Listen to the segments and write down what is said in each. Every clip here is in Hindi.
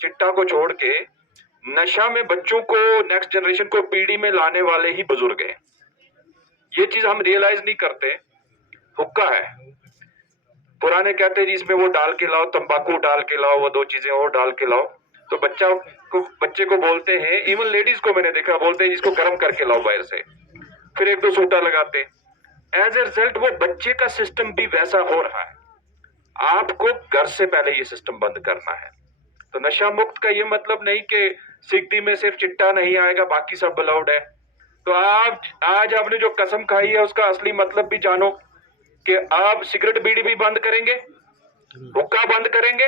चिट्टा को छोड़ के नशा में बच्चों को, नेक्स्ट जनरेशन को पीढ़ी में लाने वाले ही बुजुर्ग हैं। ये चीज हम रियलाइज नहीं करते। हुक्का है, पुराने कहते जी इसमें वो डाल के लाओ, तंबाकू डाल के लाओ, वो दो चीजें और डाल के लाओ, तो बच्चे को बोलते हैं, इवन लेडीज को मैंने देखा, बोलते हैं इसको गर्म करके लाओ बाहर से, फिर एक दो सूटा लगाते। एज ए रिजल्ट वो बच्चे का सिस्टम भी वैसा हो रहा है। आपको घर से पहले ये सिस्टम बंद करना है। तो नशा मुक्त का ये मतलब नहीं कि सिगदी में सिर्फ चिट्टा नहीं आएगा, बाकी सब अलाउड है। तो आप आज आपने जो कसम खाई है उसका असली मतलब भी जानो कि आप सिगरेट बीड़ी भी बंद करेंगे, हुक्का बंद करेंगे।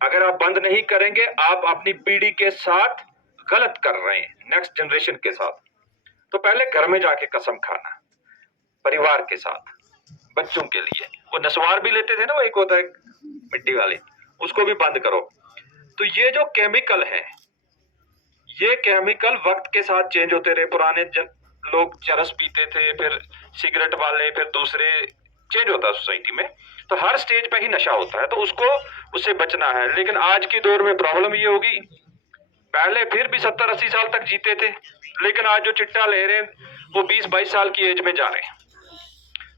अगर आप बंद नहीं करेंगे, आप अपनी पीढ़ी के साथ गलत कर रहे हैं, नेक्स्ट जनरेशन के साथ। तो पहले घर में जाके कसम खाना, परिवार के साथ, बच्चों के लिए। वो नस्वार भी लेते थे ना, वो एक होता है मिट्टी वाली, उसको भी बंद करो। तो ये जो केमिकल है, ये केमिकल वक्त के साथ चेंज होते रहे। पुराने लोग चरस पीते थे, फिर सिगरेट वाले, फिर दूसरे, चेंज होता है सोसाइटी में। तो हर स्टेज पे ही नशा होता है, तो उससे बचना है। लेकिन आज की दौर में प्रॉब्लम ये होगी, पहले फिर भी 70-80 साल तक जीते थे, लेकिन आज जो चिट्टा ले रहे हैं वो 20-22 साल की एज में जा रहे हैं।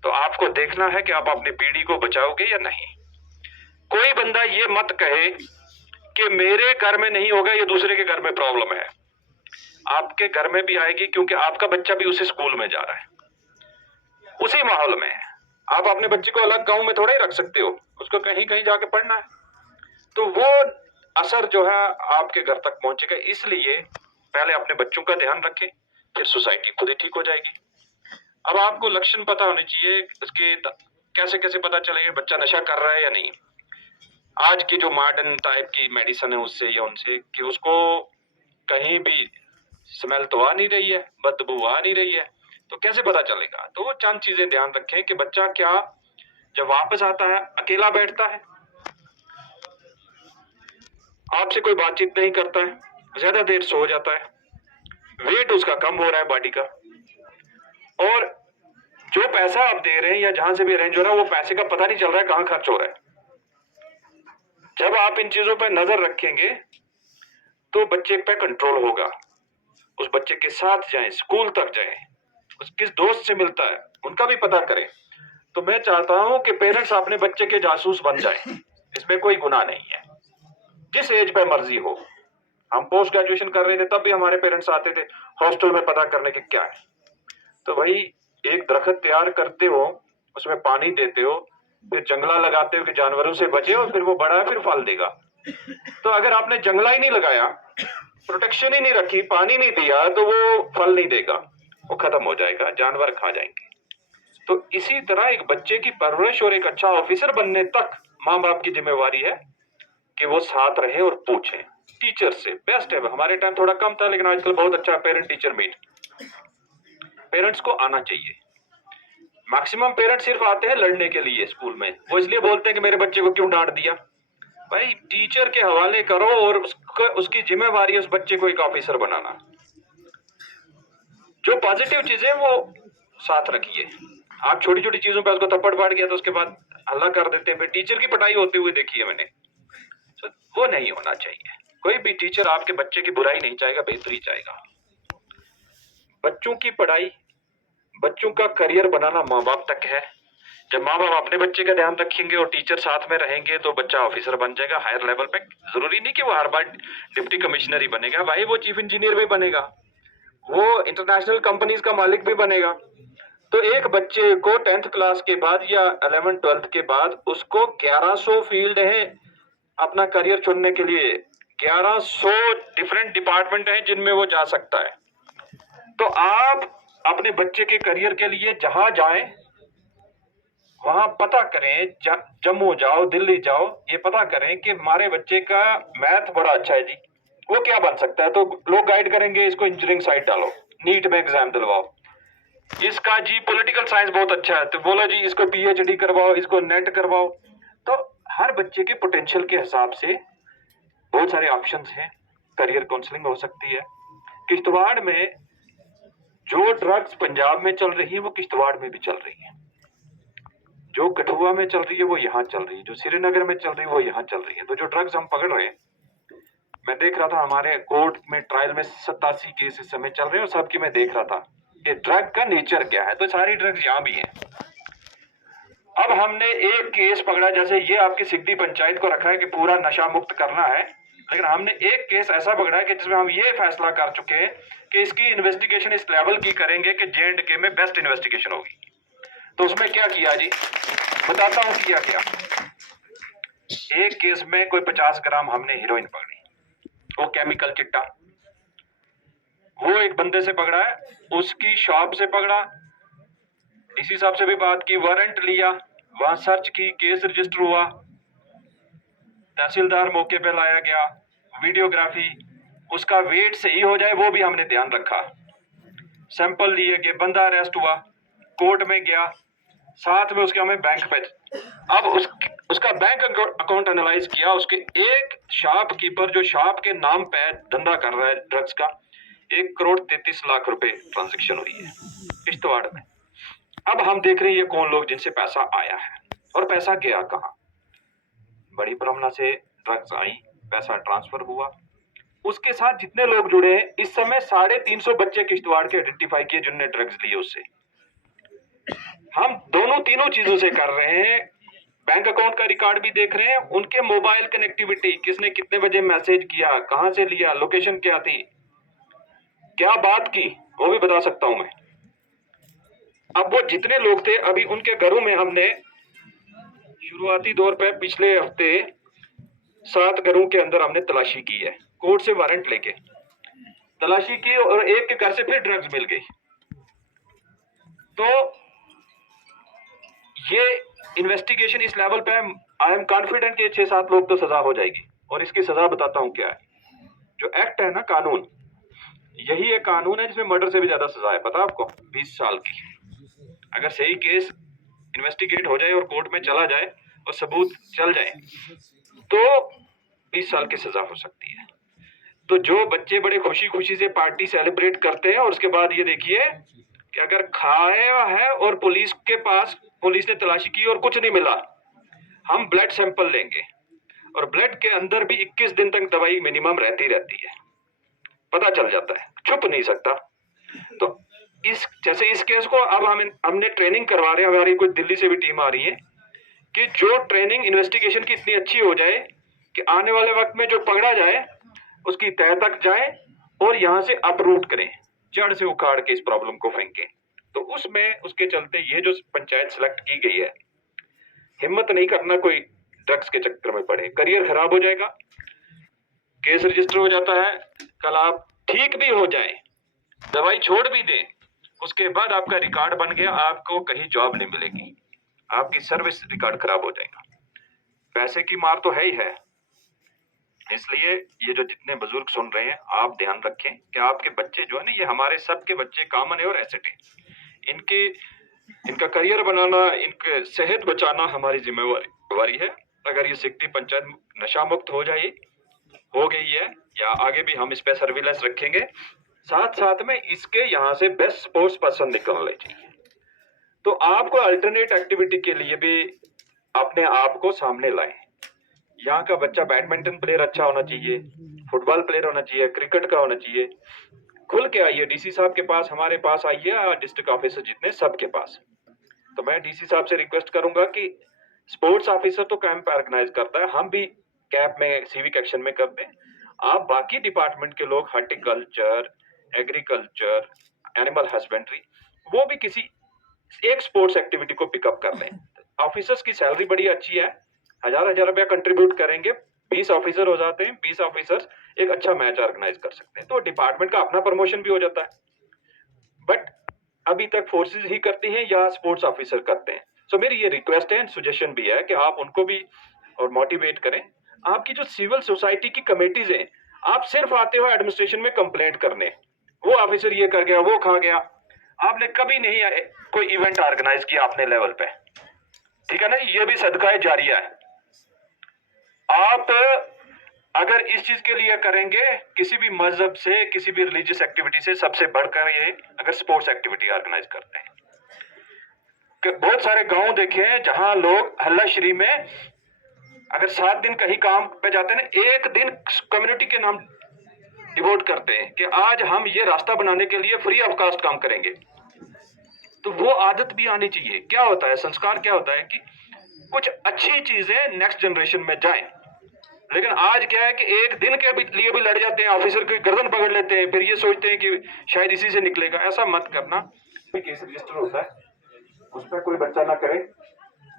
तो आपको देखना है कि आप अपनी पीढ़ी को बचाओगे या नहीं। कोई बंदा ये मत कहे कि मेरे घर में नहीं होगा, ये दूसरे के घर में प्रॉब्लम है। आपके घर में भी आएगी, क्योंकि आपका बच्चा भी उसी स्कूल में जा रहा है, उसी माहौल में है। आप अपने बच्चे को अलग गांव में थोड़ा ही रख सकते हो, उसको कहीं कहीं जाके पढ़ना है। तो वो असर जो है आपके घर तक पहुंचेगा। इसलिए पहले अपने बच्चों का ध्यान रखें, फिर सोसाइटी खुद ही ठीक हो जाएगी। अब आपको लक्षण पता होने चाहिए, इसके कैसे कैसे पता चलेगा बच्चा नशा कर रहा है या नहीं। आज की जो मॉडर्न टाइप की मेडिसिन है उससे या उनसे, कि उसको कहीं भी स्मेल तो आ नहीं रही है, बदबू आ नहीं रही है, तो कैसे पता चलेगा। तो वो चंद चीजें ध्यान रखें कि बच्चा क्या, जब वापस आता है अकेला बैठता है, आपसे कोई बातचीत नहीं करता है, ज्यादा देर सो जाता है, वेट उसका कम हो रहा है बॉडी का, और जो पैसा आप दे रहे हैं या जहां से भी अरेंज हो रहा है वो पैसे का पता नहीं चल रहा है कहां खर्च हो रहा है। जब आप इन चीजों पर नजर रखेंगे तो बच्चे पे कंट्रोल होगा। उस बच्चे के साथ जाएं, स्कूल तक जाएं, उस किस दोस्त से मिलता है उनका भी पता करें। तो मैं चाहता हूं कि पेरेंट्स अपने बच्चे के जासूस बन जाएं, इसमें कोई गुनाह नहीं है, जिस एज पे मर्जी हो। हम पोस्ट ग्रेजुएशन कर रहे थे तब भी हमारे पेरेंट्स आते थे हॉस्टल में पता करने के क्या है। तो भाई एक दरख्त तैयार करते हो, उसमें पानी देते हो, फिर जंगला लगाते हो कि जानवरों से बचे, और फिर वो बड़ा है, फिर फल देगा। तो अगर आपने जंगला ही नहीं लगाया, प्रोटेक्शन ही नहीं रखी, पानी नहीं दिया, तो वो फल नहीं देगा, वो खत्म हो जाएगा, जानवर खा जाएंगे। तो इसी तरह एक बच्चे की परवरिश और एक अच्छा ऑफिसर बनने तक माँ बाप की जिम्मेवारी है कि वो साथ रहे और पूछे। टीचर से बेस्ट है, हमारे टाइम थोड़ा कम था, लेकिन आजकल बहुत अच्छा पेरेंट टीचर मीट। पेरेंट्स को आना चाहिए। मैक्सिमम पेरेंट्स सिर्फ आते हैं लड़ने के लिए स्कूल में, वो इसलिए बोलते हैं कि मेरे बच्चे को क्यों डांट दिया। भाई टीचर के हवाले करो, और उसकी जिम्मेवारी है उस बच्चे को एक ऑफिसर बनाना। जो पॉजिटिव चीजें वो साथ रखिए। आप छोटी छोटी चीजों पे उसको थप्पड़ फाड़ गया तो उसके बाद हल्ला कर देते हैं, फिर टीचर की पिटाई होते हुए देखी है मैंने। तो वो नहीं होना चाहिए। कोई भी टीचर आपके बच्चे की बुराई नहीं चाहेगा, बेहतरी चाहेगा। बच्चों की पढ़ाई, बच्चों का करियर बनाना माँ बाप तक है। जब माँ बाप अपने बच्चे का ध्यान रखेंगे और टीचर साथ में रहेंगे तो बच्चा ऑफिसर बन जाएगा हायर लेवल पे। जरूरी नहीं कि वो हर बार डिप्टी कमिश्नर ही बनेगा, भाई वो चीफ इंजीनियर भी बनेगा, वो इंटरनेशनल कंपनीज का मालिक भी बनेगा। तो एक बच्चे को 10th क्लास के बाद या 11th-12th के बाद उसको 1100 फील्ड है अपना करियर चुनने के लिए। 1100 डिफरेंट डिपार्टमेंट हैं जिनमें वो जा सकता है। तो आप अपने बच्चे के करियर के लिए जहां जाएं वहां पता करें, जम्मू जाओ, दिल्ली जाओ, ये पता करें कि हमारे बच्चे का मैथ बड़ा अच्छा है जी, वो क्या बन सकता है। तो लोग गाइड करेंगे, इसको इंजीनियरिंग साइड डालो, नीट में एग्जाम दिलवाओ। इसका जी पॉलिटिकल साइंस बहुत अच्छा है, तो बोला जी इसको पीएचडी करवाओ, इसको नेट करवाओ। तो हर बच्चे के पोटेंशियल के हिसाब से बहुत सारे ऑप्शंस हैं। करियर काउंसलिंग हो सकती है। किश्तवाड़ में जो ड्रग्स पंजाब में चल रही है वो किश्तवाड़ में भी चल रही है। जो कठुआ में चल रही है वो यहाँ चल रही है, जो श्रीनगर में चल रही है वो यहाँ चल रही है। तो जो ड्रग्स हम पकड़ रहे हैं, मैं देख रहा था हमारे कोर्ट में ट्रायल में 87 केस इस समय चल रहे हैं और सबकी मैं देख रहा था कि ड्रग का नेचर क्या है। तो सारी ड्रग्स यहाँ भी हैं। अब हमने एक केस पकड़ा, जैसे ये आपकी सिद्धि पंचायत को रखा है कि पूरा नशा मुक्त करना है, लेकिन हमने एक केस ऐसा पकड़ा है कि जिसमें हम ये फैसला कर चुके हैं कि इसकी इन्वेस्टिगेशन इस लेवल की करेंगे कि J&K में बेस्ट इन्वेस्टिगेशन होगी। तो उसमें क्या किया जी, बताता हूँ किया क्या। एक केस में कोई 50 ग्राम हमने हीरोइन पकड़ी, वो केमिकल चिट्टा, वो एक बंदे से पकड़ा है, उसकी शॉप से पकड़ा, इसी हिसाब से भी बात की, वारंट लिया, वहां सर्च की, केस रजिस्टर हुआ, तहसीलदार मौके पे लाया गया, वीडियोग्राफी, उसका वेट सही हो जाए वो भी हमने ध्यान रखा, सैंपल लिए गए, बंदा अरेस्ट हुआ, कोर्ट में गया, साथ में उसके हमें बैंक पे, अब उसका बैंक अकाउंट एनालाइज किया, उसके एक शॉपकीपर जो शॉप के नाम पे धंधा कर रहा है ड्रग्स का, 1,33,00,000 रुपए ट्रांजेक्शन हुई है किश्तवाड़ में। अब हम देख रहे हैं ये कौन लोग जिनसे पैसा आया है और पैसा गया कहाँ। बड़ी ब्रह्मणा से ड्रग्स आई, पैसा ट्रांसफर हुआ, उसके साथ जितने लोग जुड़े हैं इस समय 350 बच्चे किश्तवाड़ के आइडेंटिफाई किए जिनने ड्रग्स लिए उससे। हम दोनों तीनों चीजों से कर रहे हैं, बैंक अकाउंट का रिकॉर्ड भी देख रहे हैं, उनके मोबाइल कनेक्टिविटी, किसने कितने बजे मैसेज किया, कहां से लिया, लोकेशन क्या थी, क्या बात की, वो भी बता सकता हूं मैं। अब वो जितने लोग थे अभी उनके घरों में हमने शुरुआती दौर पे पिछले हफ्ते 7 घरों के अंदर हमने तलाशी की है, कोर्ट से वारंट लेके तलाशी की और एक के घर से फिर ड्रग्स मिल गई। तो ये इन्वेस्टिगेशन इस लेवल पे आई एम कॉन्फिडेंट कि 6-7 लोग तो सजा हो जाएगी। और इसकी सजा बताता हूं क्या है। जो एक्ट है ना, कानून, यही एक कानून है जिसमें मर्डर से भी ज्यादा सजा है, पता आपको, 20 साल की। अगर सही केस इन्वेस्टिगेट हो जाए और कोर्ट में चला जाए और सबूत चल जाए तो 20 साल की सजा हो सकती है। तो जो बच्चे बड़े खुशी खुशी से पार्टी सेलिब्रेट करते हैं और उसके बाद ये देखिए कि अगर खाया है और पुलिस ने तलाशी की और कुछ नहीं मिला, हम ब्लड सैंपल लेंगे और ब्लड के अंदर भी 21 दिन तक दवाई मिनिमम रहती है, पता चल जाता है, छुप नहीं सकता। तो जैसे इस केस को अब हमने ट्रेनिंग करवा रहे हैं, हमारी कुछ दिल्ली से भी टीम आ रही है कि जो ट्रेनिंग इन्वेस्टिगेशन की इतनी अच्छी हो जाए कि आने वाले वक्त में जो पकड़ा जाए उसकी तह तक जाए और यहां से अपरूट करें, जड़ से उखाड़ के इस प्रॉब्लम को फेंकें। तो उसमें उसके चलते ये जो पंचायत सेलेक्ट की गई है, हिम्मत नहीं करना कोई ड्रग्स के चक्कर में पड़े, करियर खराब हो जाएगा, केस रजिस्टर हो जाता है, कल आप ठीक भी हो जाए, दवाई छोड़ भी दें, उसके बाद आपका रिकॉर्ड बन गया, आपको कहीं जॉब नहीं मिलेगी, आपकी सर्विस रिकॉर्ड खराब हो जाएगा। पैसे की मार तो है ही है। इसलिए ये जो जितने बुजुर्ग सुन रहे हैं, आप ध्यान रखें कि आपके बच्चे जो है ना, ये हमारे सबके बच्चे कॉमन है और एसेट है, इनका करियर बनाना, इनके सेहत बचाना हमारी जिम्मेवारी है। अगर ये सिद्धि पंचायत नशा मुक्त हो गई है या आगे भी हम इस पे सर्विलेंस रखेंगे, साथ साथ में इसके यहाँ से बेस्ट स्पोर्ट्स पर्सन निकलने चाहिए। तो आपको अल्टरनेट एक्टिविटी के लिए भी अपने आप को सामने लाएं। यहाँ का बच्चा बैडमिंटन प्लेयर अच्छा होना चाहिए, फुटबॉल प्लेयर होना चाहिए, क्रिकेट का होना चाहिए, खुल के आइए डीसी साहब के पास, हमारे पास आइए, डिस्ट्रिक्ट ऑफिसर जितने सबके पास। तो मैं डीसी साहब से रिक्वेस्ट करूंगा कि स्पोर्ट्स ऑफिसर तो कैंप ऑर्गेनाइज करता है, हम भी कैंप में सिविक एक्शन में कर दें। आप बाकी डिपार्टमेंट के लोग, हॉर्टिकल्चर, एग्रीकल्चर, एनिमल हस्बेंड्री, वो भी किसी एक स्पोर्ट्स एक्टिविटी को पिकअप कर लें। ऑफिसर्स की सैलरी बड़ी अच्छी है, 1000 रुपया कंट्रीब्यूट करेंगे, 20 ऑफिसर हो जाते हैं, 20 ऑफिसर्स एक अच्छा मैच ऑर्गेनाइज कर सकते हैं, तो डिपार्टमेंट का अपना प्रमोशन भी हो जाता है। बट अभी तक फोर्सेस ही करती हैं या स्पोर्ट्स ऑफिसर करते हैं। सो मेरी ये रिक्वेस्ट है, सजेशन भी है कि आप उनको भी और मोटिवेट करें। आपकी जो सिविल सोसाइटी की कमेटीज हैं, आप सिर्फ आते हो एडमिनिस्ट्रेशन में कंप्लेंट करने, वो ऑफिसर ये कर गया, वो खा गया, आपने कभी नहीं आए कोई इवेंट ऑर्गेनाइज किया अपने लेवल पे, ठीक है ना। ये भी सदका जारिया है। आप अगर इस चीज के लिए करेंगे, किसी भी मजहब से, किसी भी रिलीजियस एक्टिविटी से सबसे बढ़कर ये अगर स्पोर्ट्स एक्टिविटी ऑर्गेनाइज करते हैं, बहुत सारे गांव देखे हैं जहां लोग हल्लाश्री में अगर 7 दिन कहीं काम पे जाते हैं ना, एक दिन कम्युनिटी के नाम डिवोट करते हैं कि आज हम ये रास्ता बनाने के लिए फ्री ऑफ कास्ट काम करेंगे। तो वो आदत भी आनी चाहिए। क्या होता है, संस्कार क्या होता है कि कुछ अच्छी चीजें नेक्स्ट जनरेशन में जाएं। लेकिन आज क्या है कि एक दिन के लिए भी लड़ जाते हैं, ऑफिसर की गर्दन पकड़ लेते हैं, फिर ये सोचते हैं कि शायद इसी से निकलेगा। ऐसा मत करना। केस रजिस्टर होता है, उस पर कोई बच्चा ना करे।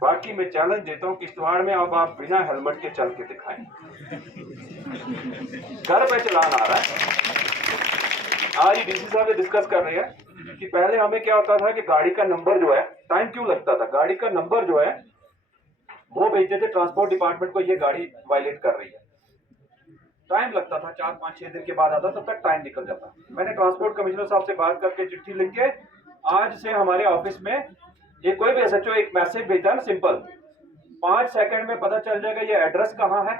बाकी मैं चैलेंज देता हूँ किश्तवाड़ में अब आप बिना हेलमेट के चल के दिखाएं। घर पे चलान आ रहा है। आज डीसी साहब ये डिस्कस कर रहे हैं कि पहले हमें क्या होता था कि गाड़ी का नंबर जो है, टाइम क्यों लगता था, गाड़ी का नंबर जो है वो भेजते थे ट्रांसपोर्ट डिपार्टमेंट को, ये गाड़ी वायलेट कर रही है। टाइम लगता था, 4-5-6 दिन के बाद आता, तब तक टाइम निकल जाता। मैंने ट्रांसपोर्ट कमिश्नर साहब से बात करके चिट्ठी लिख के आज से हमारे ऑफिस में ये कोई भी एसएचओ एक मैसेज भेजता है ना, सिंपल 5 सेकंड में पता चल जाएगा ये एड्रेस कहाँ है,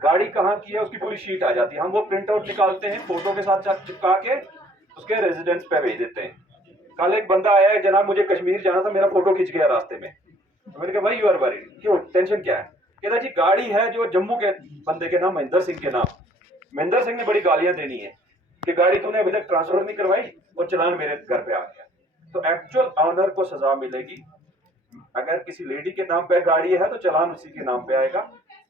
गाड़ी कहाँ की है, उसकी पूरी शीट आ जाती है। हम वो प्रिंट आउट निकालते हैं, फोटो के साथ चिपका के उसके रेजिडेंस पे भेज देते हैं। कल एक बंदा आया है, जनाब मुझे कश्मीर जाना था, मेरा फोटो खिंच गया रास्ते में। तो मैंने कहा भाई यू आर वरीड, क्यों, टेंशन क्या है? कहता जी गाड़ी है जो जम्मू के बंदे के नाम, महेंद्र सिंह के नाम। महेंद्र सिंह ने बड़ी गालियां देनी है कि गाड़ी तूने अभी तक ट्रांसफर नहीं करवाई और चलान मेरे घर पे आ गया। तो एक्चुअल ऑनर को सजा मिलेगी। अगर किसी लेडी के नाम पे गाड़ी है तो चलान उसी के नाम पे आएगा।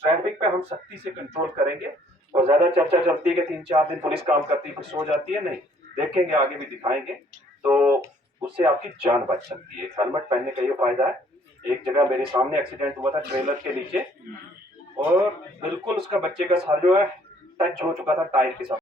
ट्रैफिक पे हम सख्ती से कंट्रोल करेंगे। और ज्यादा चर्चा चलती है कि 3-4 दिन पुलिस काम करती है फिर सो जाती है, नहीं, देखेंगे, आगे भी दिखाएंगे। तो उससे आपकी जान बच सकती है। हेलमेट पहनने का ये फायदा है। एक जगह मेरे सामने एक्सीडेंट हुआ था ट्रेलर के नीचे, और बिल्कुल उसका बच्चे का सर जो है टच हो चुका था टायर के साथ।